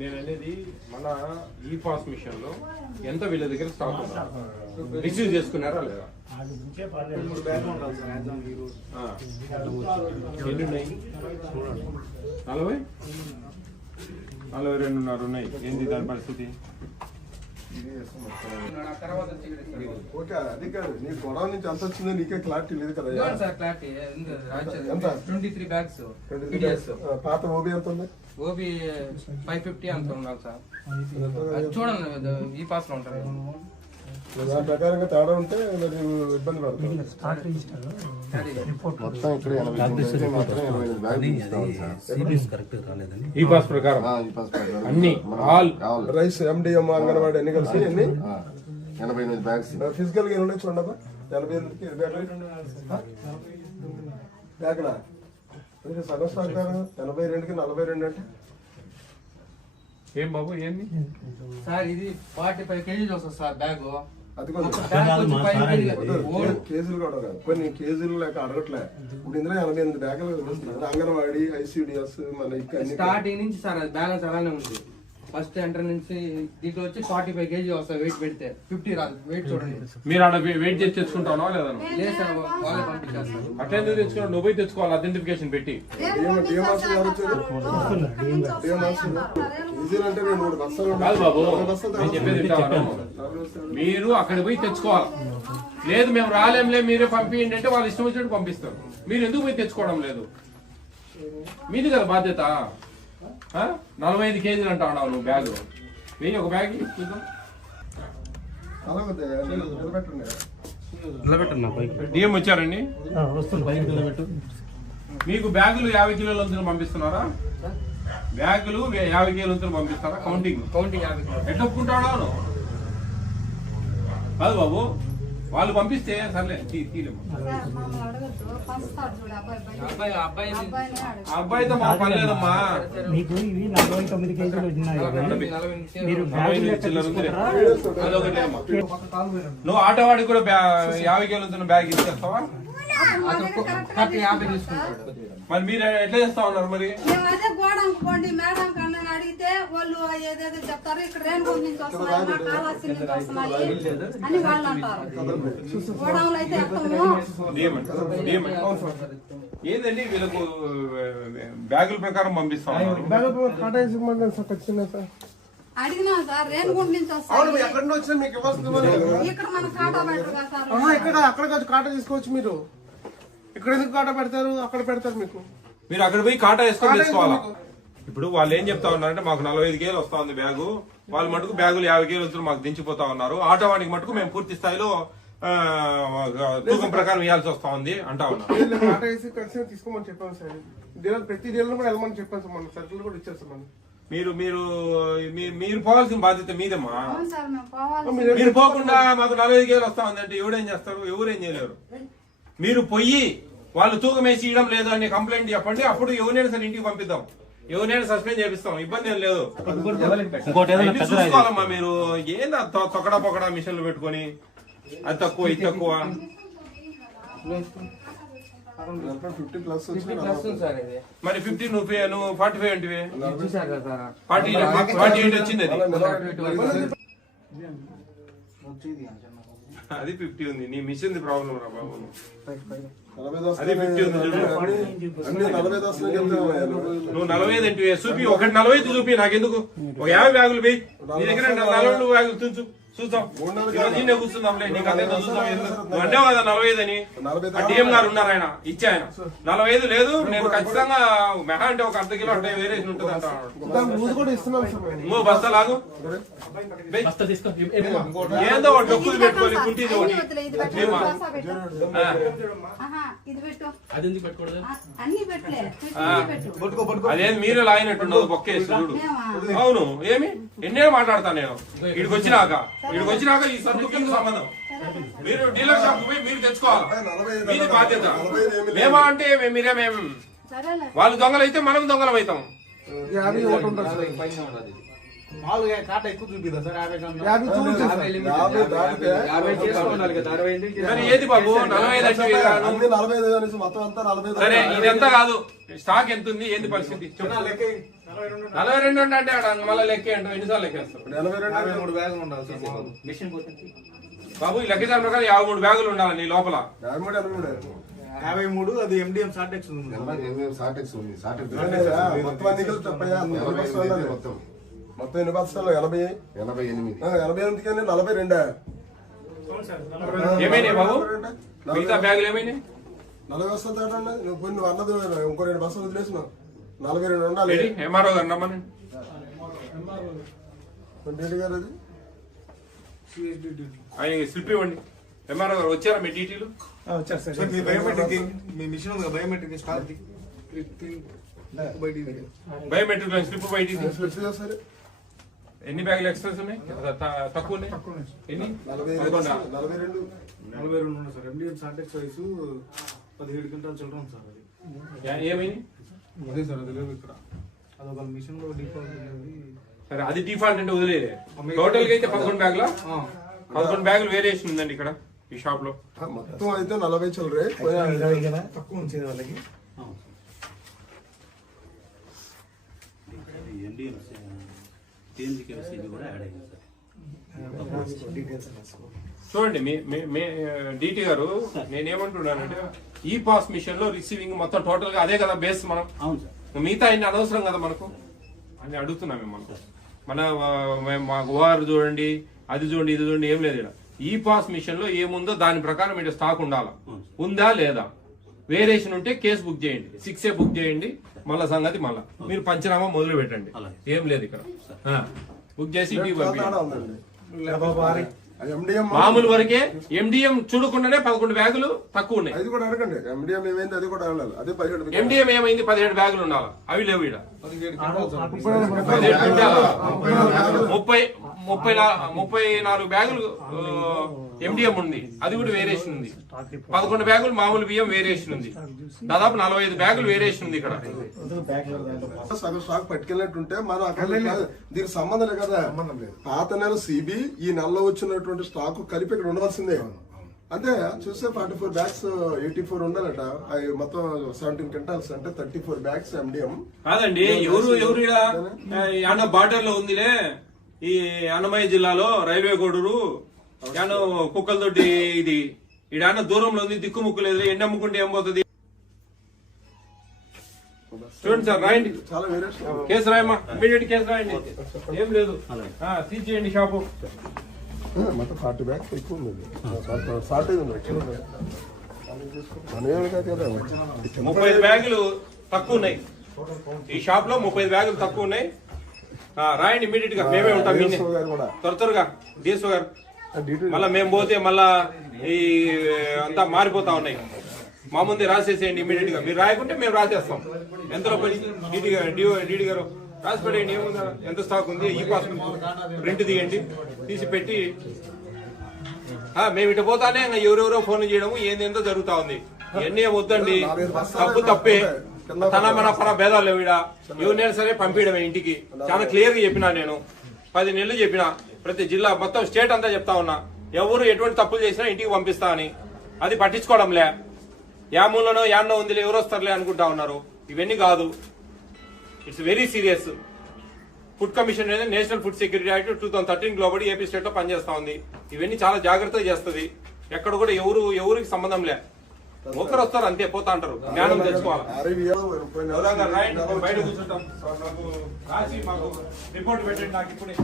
నేను అనేది మన ఈ పాస్ మిషన్ లో ఎంత వీళ్ళ దగ్గర స్టాక్ ఉందా రిసీవ్ చేసుకున్నారా లేదా? ఎన్ని ఉన్నాయి? 42 ఉన్నాయి. ఏంది దాని పరిస్థితి? ఓకే, అది కాదు, నీ గొడవ నుంచి ఎంత వచ్చిందో నీకే క్లారిటీ లేదు కదా. ఎంత? 23 బ్యాగ్స్. పాత ఓబీ ఎంత ఉంది? ఓబీ 550 అంత ఉన్నాం సార్. చూడండి ఈ పాస్ లో ఉంటారు. దాని ప్రకారంగా తేడా ఉంటే మరి ఇబ్బంది పడుతుంది. మొత్తం ఇక్కడ ఈ పాస్ ప్రకారం అన్ని రైస్ ఎండిఎం అంగన్వాడి అన్ని కలిసి అన్ని 88 బ్యాగ్స్. ఫిజికల్ గా ఉన్నాయి చూడబ్బా. 88కి బ్యాగ్లా సగం స్టాక్ బ్యాగ్. 82కి 42 అంటే ఏం బాబు ఏంది సార్? ఇది 45 కేజీలు వస్తుంది సార్ బ్యాగ్. అది కేజీలు కూడా కాదు, కొన్ని కేజీలు లేక అడగట్లే. ఇప్పుడు ఇందులో 88 బ్యాగులు అంగన్వాడి, ఐసిడిఎస్ మన స్టార్టింగ్ నుంచి సార్ అది బ్యాలెన్స్ అలానే ఉంది. ఫస్ట్ ఎంటర్ నుంచి దీంట్లో వచ్చి 45 కేజీ వస్తాయి. వెయిట్ పెడితే 50 రాదు. వెయిట్ చూడండి. మీరు ఆడ వెయిట్ చేసి తెచ్చుకుంటావా లేదా? లేదు సార్, వాళ్ళే పంపించేస్తారు. అట్లా ఎందుకు తెచ్చుకున్నావు? నువ్వు పోయి తెచ్చుకోవాలి ఐడెంటిఫికేషన్ పెట్టి. కాదు బాబు, నేను చెప్పేది వింటావా? మీరు అక్కడ పోయి తెచ్చుకోవాలి. లేదు మేము రాలేంలే మీరే పంపించండి అంటే వాళ్ళు ఇష్టం వచ్చినట్టు పంపిస్తారు. మీరు ఎందుకు పోయి తెచ్చుకోవడం లేదు? మీది కదా బాధ్యత. 45 కేజీలు అంటా ఉన్నావు నువ్వు బ్యాగ్. వెయ్యి ఒక బ్యాగ్ చూద్దాం. డిఎం వచ్చారండి. మీకు బ్యాగులు 50 కిలోల వంతులు పంపిస్తున్నారా? బ్యాగులు 50 కిలోల వంతులు పంపిస్తారా? కౌంటింగ్ 50 ఎట్లా ఒప్పుకుంటాడు? కాదు బాబు, వాళ్ళు పంపిస్తే సర్లే అబ్బాయితో మా పని లేదమ్మా. మీకు ఇవి 49 కేజీలు వచ్చినాయి. నువ్వు ఆటో వాడికి కూడా 50 కిలోల బ్యాగ్ ఇచ్చేస్తావా? మరి మీరు ఎట్లా చేస్తా ఉన్నారు? మరి అదే గోడంకి పోండి మేడం కన్నా అడిగితే వాళ్ళు ఏదేదో చెప్తారు. ఇక్కడ రేణుగుంట నుంచి వస్తున్నాయి, కాళహస్తి నుంచి వస్తున్నాయి అని వాళ్ళు అంటారు. గోడంలో అయితే ఏందండి వీళ్ళకు బ్యాగుల ప్రకారం పంపిస్తా ఉన్నారు. అడిగినా సార్, రేణుగుంట నుంచి వస్తాయి. ఎక్కడి నుంచి వచ్చినా మీకు ఇవ్వాల్సింది ఇక్కడ మన కాటా బెటర్ కదా సార్. ఇక్కడ అక్కడ కాటా తీసుకోవచ్చు. మీరు ఇక్కడ ఎందుకు కాటా పెడతారు? అక్కడ పెడతారు. మీకు మీరు అక్కడ పోయి కాటా వేసుకొని తెచ్చుకోవాలా? ఇప్పుడు వాళ్ళు ఏం చెప్తా ఉన్నారంటే మాకు 45 కేజీలు వస్తా ఉంది బ్యాగు, వాళ్ళ మటుకు బ్యాగులు 50 కేజీలు మాకు దించిపోతా ఉన్నారు. ఆటో వాడికి మటుకు మేము పూర్తి స్థాయిలో తూకం ప్రకారం ఇవ్వాల్సి వస్తా ఉంది అంటా ఉన్నారు. కాటా వేసి కలిసి తీసుకోమని చెప్పాను సార్. డీలర్ ప్రతి డీలర్ కూడా వెళ్ళమని చెప్పాను సార్. మన సర్కిల్ కూడా ఇచ్చేస్తాం. మీరు మీరు మీరు పోవాల్సిన బాధ్యత మీదమ్మా. మీరు పోకుండా మాకు 45 కేజీలు వస్తా ఉంది అంటే ఎవడేం చేస్తారు? ఎవరేం చేయలేరు. మీరు పోయి వాళ్ళు తూకం వేసి ఇవ్వడం లేదు అనే కంప్లైంట్ చెప్పండి. అప్పుడు ఎవరైనా సరే ఇంటికి పంపిద్దాం, ఎవరైనా సస్పెండ్ చేపిస్తాం. ఇబ్బంది ఏం లేదు. చూసుకోవాలమ్మా మీరు. ఏందా తొక్కడా పొక్కడా మిషన్లు పెట్టుకొని అది తక్కువ ఇది తక్కువ. 50+ మరి 50 నువ్వు 45 అంటే 48 వచ్చింది. అది 50 ఉంది. నీ మిషన్ ప్రాబ్లం రా బాబు. అది 50 ఉంది. నువ్వు 45 అంటే చూపి. ఒకటి 45 చూపి. నాకెందుకు? ఒక 50 బ్యాగులు పోయి నీ దగ్గర 40 బ్యాగులు తుంచు చూద్దాం. కూర్చుందాంలే. నీకు అంతే చూద్దాం. నువ్వు అంటావు కదా 45 అని. డిఎం గారు ఉన్నారు, ఆయన ఇచ్చే ఆయన 45 లేదు. నేను ఖచ్చితంగా మెహా అంటే ఒక 1/2 కిలో అంటే వేరియేషన్ ఉంటుంది అంటాడు. బస్తా లాగు ఏందో డొక్కులు పెట్టుకొని కుంటీది ఒకటి. అదేం మీరే లాగినట్టుండదు బొక్కేసి చూడు. అవును, ఏమి ఎన్నేళ్ళు మాట్లాడతాను నేను. ఇక్కడికి వచ్చినాక ఈ సరుకు సంబంధం. మీరు డీలర్ షాప్ పోయి మీరు తెచ్చుకోవాలి. మీది బాధ్యత. మేమా అంటే మేము వాళ్ళు దొంగలు అయితే మనం దొంగలం అవుతాం. మామూలుగా కాట ఎక్కువ చూపిదా సార్ 50 కన్నా 50 చూపించండి సార్. 50 దాటితే 50 చేసుకోవాలి కదా 60 ఎందుకు మరి ఏది బాబు 45 అంటే ఇవి కాదు. అన్ని 45 అనేసి మొత్తం అంతా 45. సరే ఇదంతా కాదు, స్టాక్ ఎంత ఉంది, ఏంది పరిస్థితి చెప్పు. 42 అంటే ఆడ మళ్ళీ లెక్కే అంటాం, ఎన్నిసార్లు లెక్కేస్తారు 42 53 బ్యాగులు ఉండాలి సార్ మామూలు. మిషన్ పోతుంది బాబు? ఈ లెక్కచారం ప్రకారం 53 బ్యాగులు ఉండాలి నీ లోపల. 53 అది MDM సార్టెక్స్ ఉంది మొత్తం అన్ని కలిపి తప్పయ్యా, 40 బస్తాలు ఉండాలి. మొత్తం ఎన్ని బస్తాలు? 88 కానీ 42. ఏమైనాయి బాబు మిగతా బ్యాగులు ఏమైనాయి? 40 బస్తాలు తేడా ఉన్నది. నువ్వు పోయి నువ్వు అన్నది ఇంకో 2 బస్తాలు వదిలేసినావు. 42 ఉండాలి. ఎంఆర్ఓ గారు రమ్మని. డీటీ గారు అది ఆయన స్లిప్ ఇవ్వండి. ఎంఆర్ఓ గారు వచ్చారా మీ డీటీలు? సార్ మీ బయోమెట్రిక్ మీ మిషన్ ఉంది బయోమెట్రిక్ స్టార్ట్ బయోమెట్రిక్ స్లిప్ బయటికి. స్లిప్ చేస్తారు. ఎన్ని బ్యాగులు ఎక్స్ప్రెస్ ఉన్నాయి? తక్కువ ఉన్నాయి. ఎన్ని? 11. 42 ఉంది సార్ MDM సార్టెక్స్ వయసు 17 క్వింటాల్ చిల్డ్రన్ సార్ అది. ఏమైంది? అదే సార్ అది లేవు ఇక్కడ. అదొక మిషన్ లో డిఫాల్ట్ ఉంది. సరే అది డిఫాల్ట్ అంటే వదిలేదే. టోటల్ గా అయితే 11 బ్యాగులా? 11 బ్యాగులు వేరియేషన్ ఉందండి ఇక్కడ ఈ షాప్ లో. మొత్తం అయితే 40 చిల్లరే. తక్కువ ఉంచేది వాళ్ళకి. చూడండి మీ డిటి గారు, నేనేమంటున్నానంటే ఈ పాస్ మిషన్ లో రిసీవింగ్ మొత్తం టోటల్ గా అదే కదా బేస్. మనం మిగతా అన్ని అనవసరం కదా మనకు అని అడుగుతున్నాం మిమ్మల్ని. మా ఓఆర్ చూడండి, అది చూడండి, ఇది చూడండి, ఏం లేదు. ఈ పాస్ మిషన్ లో ఏముందో దాని ప్రకారం ఇటు స్టాక్ ఉండాలా, ఉందా లేదా? వేరియేషన్ ఉంటే కేసు బుక్ చేయండి, 6A బుక్ చేయండి. మళ్ళా సంగతి మళ్ళా మీరు పంచనామా మొదలు పెట్టండి. ఏం లేదు ఇక్కడ. బుక్ చేసి ఇంటికి పంపించండి. మామూలు వరకే MDM చూడకుండానే 11 బ్యాగులు తక్కువ ఉన్నాయి. అది కూడా అడగండి. MDM ఏమైంది అది కూడా అడగాలి. అదే 17. MDM ఏమైంది? 17 బ్యాగులు ఉండాలి. అవి లేవు ఇక్కడ. 17 క్వింటాల్ సార్. 34 బ్యాగులు MDM ఉంది, అది కూడా వేరియేషన్ ఉంది. 11 బ్యాగులు మామూలు బియ్యం వేరియేషన్ ఉంది. దాదాపు 45 బ్యాగులు వేరియేషన్ ఉంది ఇక్కడ. సగం స్టాక్ పట్టుకెళ్ళినట్టుంటే మనం అక్కడ దీనికి సంబంధం లేదు కదా. పాత నెల CB ఈ నెలలో వచ్చినటువంటి స్టాక్ కలిపి ఇక్కడ ఉండవలసిందే. అంతే చూస్తే 44 బ్యాగ్స్ 84 ఉండాలట. అవి మొత్తం 17 క్వింటాల్స్ అంటే 34 బ్యాగ్స్ MDM. కాదండి, ఎవరు యాన బార్డర్ లో ఉందిలే ఈ అన్నమయ్య జిల్లాలో రైల్వే కోడూరు యానో కుక్కలతోటి ఇది ఈడాన దూరంలో ఉంది, దిక్కుముక్కు లేదు. ఎన్ని అమ్ముకుంటే ఏం పోతుంది? చూడండి సార్, రాయండి. చాలా వేరియేషన్. కేసు రాయమ్మా, ఇమీడియట్ కేసు రాయండి. ఏం లేదు, సీజ్ చేయండి షాపు. మొత్తం 40 బ్యాగ్స్ ఎక్కువ ఉంది. షార్టేజ్ ఉంది. 35 బ్యాగులు తక్కువ ఉన్నాయి ఈ షాప్ లో. 35 బ్యాగులు తక్కువ ఉన్నాయి. రాయండి ఇమీడియట్ గా. మేమే ఉంటాం త్వరగా. DSO గారు మళ్ళా మేము పోతే మళ్ళా ఈ అంతా మారిపోతా ఉన్నాయి. మా ముందే రాసేసేయండి ఇమీడియట్ గా. మీరు రాయకుంటే మేము రాసేస్తాం. ఎంతలో పడి డీడీ గారు రాసి పడేయండి. ఏముందా, ఎంత స్టాక్ ఉంది, ఈ పాస్ ప్రింట్ తీయండి, తీసి పెట్టి మేము ఇటు పోతానే ఎవరెవరో ఫోన్ చేయడము ఏందేందో జరుగుతా ఉంది. ఇవన్నీ వద్దండి, తప్పు తప్పే. తన మన పర భేదాలు లేవు. ఎవరినైనా సరే పంపించడమే ఇంటికి. చాలా క్లియర్ గా చెప్పినా నేను. 10 నెలలు చెప్పినా, ప్రతి జిల్లా మొత్తం స్టేట్ అంతా చెప్తా ఉన్నా, ఎవరు ఎటువంటి తప్పులు చేసినా ఇంటికి పంపిస్తా అని. అది పట్టించుకోవడంలే. యామూలనో యాన్నో ఉందిలే, ఎవరు వస్తారులే అనుకుంటా ఉన్నారు. ఇవన్నీ కాదు. It's very serious. Food commission అనేది నేషనల్ ఫుడ్ సెక్యూరిటీ యాక్ట్ 2013 లోబడి ఏపీ స్టేట్ లో పనిచేస్తా ఉంది. ఇవన్నీ చాలా జాగ్రత్తగా చేస్తుంది. ఎక్కడ కూడా ఎవరికి సంబంధం లే. ఒకరు వస్తారు అంతే, పోతా అంటారు. జ్ఞానం తెచ్చుకోవాలి. బయట కూర్చుంటాం. రాసి మాకు రిపోర్ట్ పెట్టండి నాకు ఇప్పుడే.